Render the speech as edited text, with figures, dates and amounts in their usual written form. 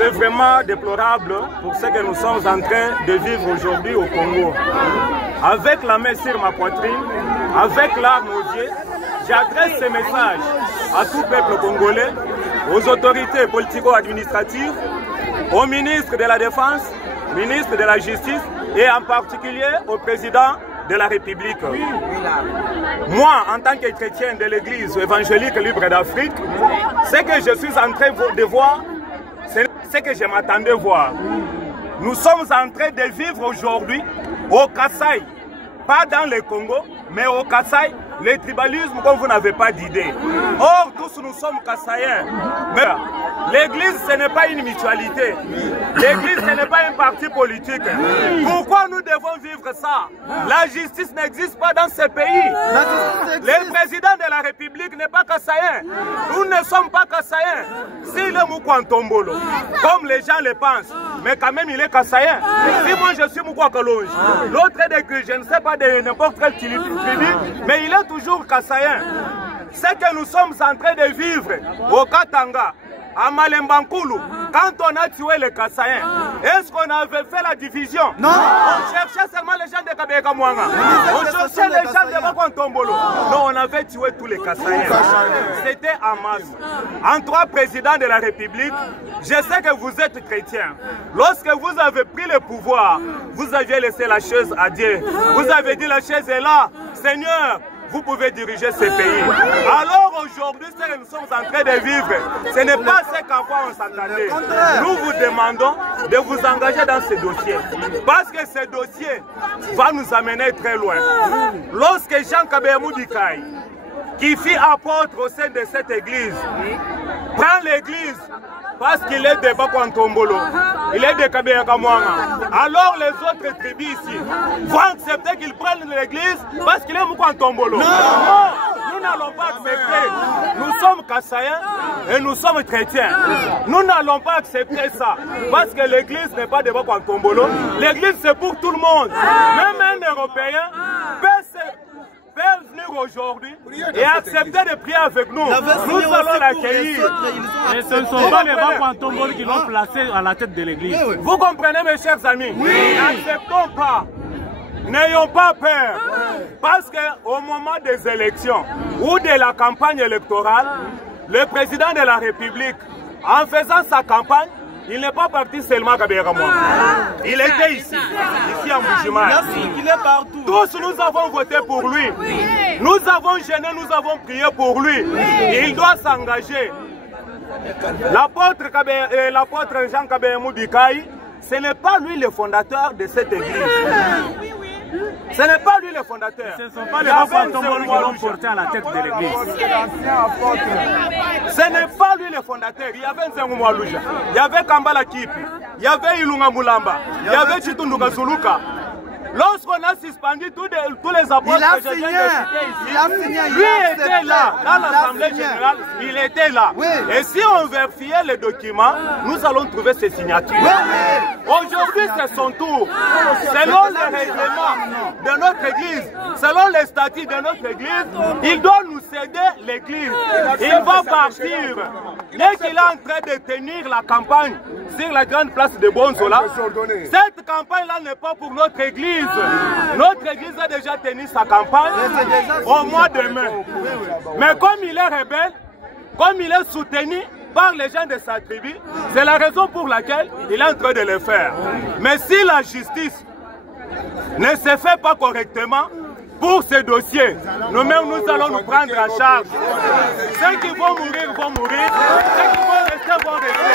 C'est vraiment déplorable pour ce que nous sommes en train de vivre aujourd'hui au Congo. Avec la main sur ma poitrine, avec l'arme au pied, j'adresse ce message à tout peuple congolais, aux autorités politico-administratives, au ministre de la Défense, ministre de la Justice et en particulier au président de la République. Moi, en tant que chrétien de l'Église évangélique libre d'Afrique, ce que je suis en train de voir, c'est ce que je m'attendais voir. Nous sommes en train de vivre aujourd'hui au Kasaï, pas dans le Congo, mais au Kasaï, le tribalisme comme vous n'avez pas d'idée. Or, tous nous sommes Kassaïens. Mais l'Église, ce n'est pas une mutualité. L'Église, ce n'est pas un parti politique. Pourquoi nous devons vivre ça? La justice n'existe pas dans ce pays. Le président de la République n'est pas Kassaïen. Nous ne sommes pas Kassaïens. S'il est Moukouantombolo, comme les gens le pensent, mais quand même il est Kassaïen. Si moi je suis Moukouakalonge, l'autre est que je ne sais pas de n'importe quel tribu, mais il est toujours Kassaïen. Ce que nous sommes en train de vivre au Katanga, à Malembankulu, quand on a tué les Kassaïens, est-ce qu'on avait fait la division? Non. On cherchait seulement les gens de Kabeka Mwanga. On cherchait les gens de Bakontombolo. Non, on avait tué tous les Kassaïens. C'était en masse. En trois présidents de la République, je sais que vous êtes chrétiens. Lorsque vous avez pris le pouvoir, vous aviez laissé la chaise à Dieu. Vous avez dit la chaise est là. Seigneur, vous pouvez diriger ce pays. Alors aujourd'hui, ce que nous sommes en train de vivre, ce n'est pas ce qu'à quoi on s'attendait. Nous vous demandons de vous engager dans ce dossier. Parce que ce dossier va nous amener très loin. Lorsque Jean Kabemou Dikai, qui fit apôtre au sein de cette église, prend l'église parce qu'il est de Bakontombolo, il est de Kabeka Mwanga. Alors les autres tribus ici vont accepter qu'ils prennent l'église parce qu'il est Bakontombolo. Non, nous n'allons pas accepter. Nous sommes Kassaïens et nous sommes chrétiens. Nous n'allons pas accepter ça parce que l'église n'est pas de Bakontombolo. L'église c'est pour tout le monde. Même un Européen peut venir aujourd'hui et accepter de prier avec nous. Nous allons l'accueillir. Et ce ne sont pas les Bakontombolo qui l'ont placé à la tête de l'église. Vous comprenez mes chers amis? Oui. N'acceptons pas. N'ayons pas peur. Parce qu'au moment des élections ou de la campagne électorale, le président de la République, en faisant sa campagne, il n'est pas parti seulement à Kabeka Mwanga. Il était ici à Mbujimayi. Il est partout. Tous nous avons voté pour lui. Nous avons gêné, nous avons prié pour lui. Il doit s'engager. L'apôtre Jean Kabemou Dikai, ce n'est pas lui le fondateur de cette église. Ce n'est pas lui le fondateur. Ce ne sont pas les Bakontombolo qui l'ont porté à la tête de l'église. Ce n'est pas lui le fondateur. Il y avait Nzengu Mwaluja, il y avait Kambala Kipi, il y avait Ilunga Mulamba, il y avait Chitunduka Zuluka. Lorsqu'on a suspendu tous les apôtres que je viens de citer ici, lui était là, dans l'Assemblée générale, il était là. Oui. Et si on vérifiait les documents, nous allons trouver ses signatures. Oui. Aujourd'hui, c'est son tour. Selon les règlements de notre église, selon les statuts de notre église, il doit nous céder l'église. Il va partir. Dès qu'il est en train de tenir la campagne sur la grande place de Bonzola, cette campagne-là n'est pas pour notre église. Notre église a déjà tenu sa campagne au mois de mai. Mais comme il est rebelle, comme il est soutenu par les gens de sa tribu, c'est la raison pour laquelle il est en train de le faire. Mais si la justice ne se fait pas correctement pour ce dossier, nous-mêmes nous allons nous prendre en charge. Ceux qui vont mourir, ceux qui vont rester vont rester.